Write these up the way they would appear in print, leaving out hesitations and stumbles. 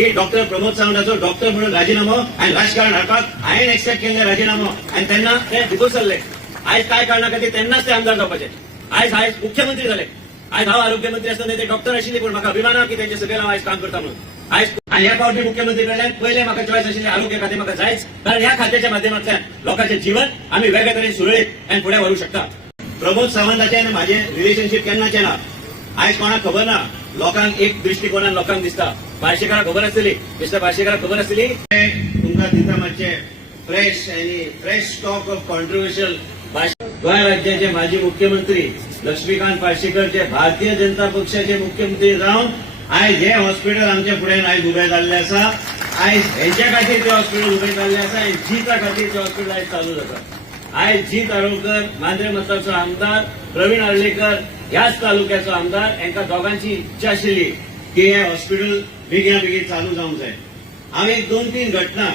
की doctor Pramod सावंताचो doctor म्हणून राजीनामो आणि राजकारण हाडपाक हांवें एक्सेप्ट केल्ले राजीनामो आणि त्यांना ते भितर सरले. आयज काय कारणा खातीर तेन्नाच ते आमदार जावपाचे. आयज मुख्यमंत्री झाले. आयज हांव आरोग्यमंत्री आसतना ते डॉक्टर आशिल्ले पूण म्हाका अभिमान की तेंचे सकयल हांव आयज काम करता म्हणून. आयज आनी ह्या फावटी मुख्यमंत्री कडल्यान पयले म्हाका चॉयस आशिल्ले आरोग्य खातें म्हाका जायच, कारण ह्या खात्याच्या माध्यमांतल्यान लोकांचें जीवन आमी वेगळे तरेन सुरळीत आनी फुडें व्हरूंक शकता. प्रमोद सावंताचें आनी म्हाजें रिलेशनशीप केन्नाचें ना. आयज कोणाक खबर ना. लोकांक एक दृष्टिकोनान लोकांक दिसता. पार्शेकाराक खबर आसतली, मिस्टर पार्शेकाराक खबर आसतली. तुमकां दिता मातशें fresh stock of controversial Goa राज्याचे माजी मुख्यमंत्री लक्ष्मीकांत पार्सेकर जे भारतीय जनता पक्षाचे मुख्यमंत्री जावन आयज हे हॉस्पिटल आमच्या फुड्यान आयज उबें जाल्लें आसा. आयज हेंच्या खातीर ते हॉस्पिटल उबें जाल्लें आसा आनी जीता खातीर ते हॉस्पिटल आयज चालू जाता. आयज जीत आरोलकर मांद्रे मताचो आमदार, प्रवीण आर्लेकर ह्याच तालुक्याचो आमदार, हांकां दोगांची इच्छा आशिल्ली की हे हॉस्पिटल बेगीना बेगीन चालू जावंक जाय. हांव एक 2-3 घटना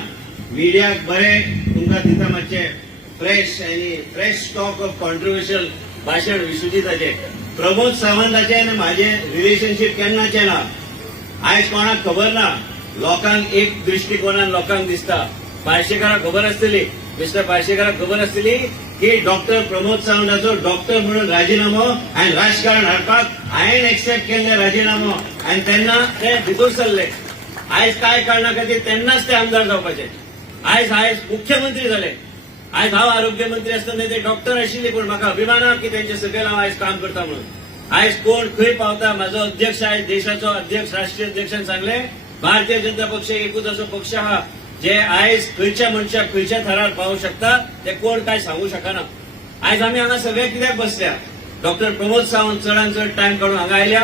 मिडियाक बरें तुमकां दिता मातशें फ्रेश स्टॉक ऑफ कॉन्ट्रोवर्शियल भाशण विश्वजिताचे. प्रमोद सावंताचें आनी म्हाजें रिलेशनशीप केन्नाचें ना. आयज कोणाक खबर ना. लोकांक एक दृष्टिकोनान लोकांक दिसता. पार्शेकाराक खबर आसतली, मिस्टर पार्शेकाराक खबर आसतली की डॉक्टर प्रमोद सावंताचो डॉक्टर म्हणून राजीनामो आणि राजकारण हाडपाक हांवें एक्सेप्ट केल्ले राजीनामो आणि तेन्ना ते भितर सरले. आयज काय कारणा खातीर तेन्नाच ते आमदार जावपाचे. आयज मुख्यमंत्री झाले. आयज हांव आरोग्यमंत्री आसतना ते डॉक्टर आशिल्ले पूण म्हाका अभिमान की तेंचे सकयल हांव आयज काम करता म्हणून. आयज कोण खंय पावता. म्हाजो अध्यक्ष आयज देशाचो अध्यक्ष राष्ट्रीय अध्यक्षान सांगले भारतीय जनता पक्ष एकूच असो पक्ष आहा जे आयज खंयच्या मनशाक खंयच्या थरार पावूंक शकता ते कोण काय सांगू शकना. आयज आमी हांगा सगळे कित्याक बसल्या. डॉक्टर प्रमोद सावंत चडांत चड टायम काडून हांगा आयल्या.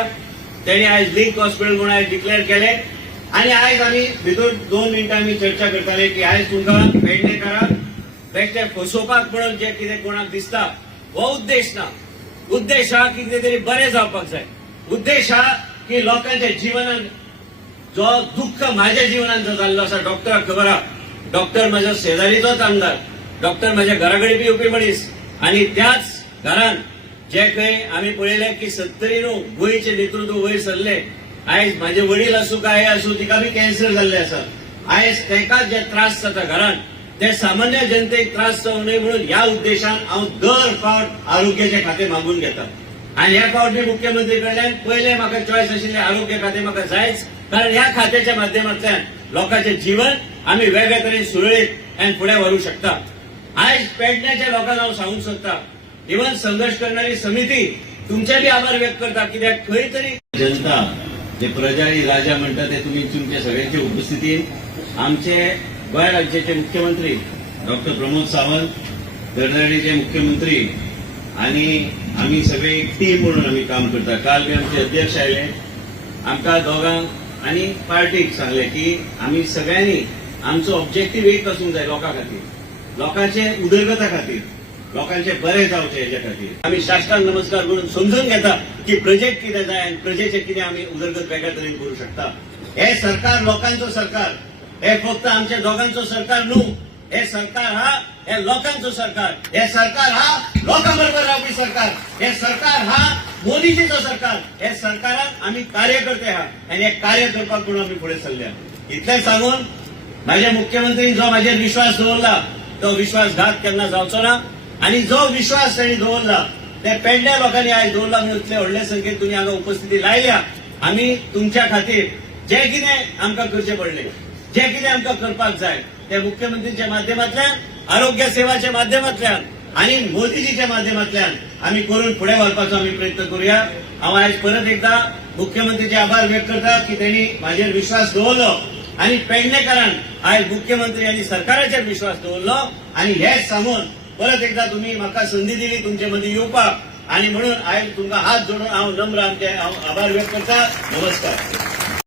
तेणी आयज लिंक हॉस्पिटल म्हणून आयज डिक्लेअर केले आनी आयज आमी भितर 2 मिनटां आमी चर्चा करताले की आयज तुमकां पेडणेकाराक बेश्टे फसोवपाक म्हणून जे कितें कोणाक दिसता हो उद्देश ना. उद्देश हा की कितें तरी बरें जावपाक जाय. उद्देश हा की लोकांच्या जिवनान जो दुःख म्हाज्या जिवनान जो जाल्लो आसा डॉक्टराक खबर आहा. डॉक्टर म्हाजो शेजारीचोच आमदार, डॉक्टर म्हाज्या घरा कडेन बी येवपी मनीस आनी त्याच घरान जे खंय आमी पळयलें की 70 गोंयचे नेतृत्व वयर सरले. आयज म्हाजे वडील आसूं काय आसूं तिका बी कॅन्सर जाल्ले आसा. आयज तेका जे त्रास जाता घरान ते सामान्य जनतेक त्रास जावं नये म्हणून ह्या उद्देशान हांव दर फावट आरोग्याचें खातें मागून घेता. आनी ह्या फावटी मुख्यमंत्री कडल्यान पयले म्हाका चॉयस आशिल्ले आरोग्य खातें म्हाका जायच, कारण ह्या खात्याच्या माध्यमांतल्यान लोकांचें जीवन आमी वेगळे तरेन सुरळीत आनी फुडें व्हरूंक शकता. आयज पेडण्याच्या लोकांक हांव सांगूंक सोदता, इवन संघर्ष करणारी समिती तुमचे बी आभार व्यक्त करता. कित्याक खंय तरी जनता जे प्रजा ही राजा म्हणटा ते तुमी तुमच्या सगळ्यांच्या उपस्थितीन आमचे गोंय राज्याचे मुख्यमंत्री डॉक्टर प्रमोद सावंत, दरदडीचे मुख्यमंत्री आणि आम्ही सगळे एक टीम म्हणून आम्ही काम करता. काल बी आमचे अध्यक्ष आयले. आमकां दोगांक आनी पार्टीक सांगले की आमी सगळ्यांनी आमचो ऑब्जेक्टीव एक आसूंक जाय लोकां खातीर, लोकांचे उदरगता खातीर, लोकांचे बरें जावचें हेच्या खातीर. आमी साश्टांग नमस्कार करून समजून घेता की प्रजेक कितें जाय आनी प्रजेचें कितें आमी उदरगत वेगळ्या तरेन करूंक शकता. हे सरकार लोकांचो सरकार. हे फक्त आमच्या दोगांचो सरकार न्हू. हे सरकार हा हे लोकांचो सरकार. हे सरकार हा लोकां बरोबर रावपी सरकार. हे सरकार हा मोदीजीचो सरकार. हे सरकारात आमी कार्यकर्ते आहा आनी हे कार्य करपाक म्हणून आमी फुडें सरल्या. इतलें सांगून म्हाज्या मुख्यमंत्रीन जो म्हाजेर विश्वास दवरला तो विश्वासघात केन्ना जावचो ना. आनी जो विश्वास तांणी दवरला ते पेडण्या लोकांनी आयज दवरला म्हणून इतले व्हडले संख्येन तुमी हांगा उपस्थिती लायल्या. आमी तुमच्या खातीर जे कितें आमकां करचें पडलें, जे कितें आमकां करपाक जाय ते मुख्यमंत्रीच्या माध्यमांतल्यान, आरोग्य सेवाच्या माध्यमांतल्यान आनी मोदीजीच्या माध्यमांतल्यान आमी करून फुडें व्हरपाचो आमी प्रयत्न करूया. हांव आयज परत एकदा मुख्यमंत्रीचे आभार व्यक्त करता की त्यांनी म्हाजेर विश्वास दवरलो आनी पेडणेकारान आयज मुख्यमंत्री आनी सरकाराचेर विश्वास दवरलो. आनी हेच सांगून परत एकदा तुम्ही म्हाका संधी दिली तुमचे मदीं येवपाक, आनी म्हणून आयज तुमकां हात जोडून हांव नम्र आमचे आभार व्यक्त करता. नमस्कार.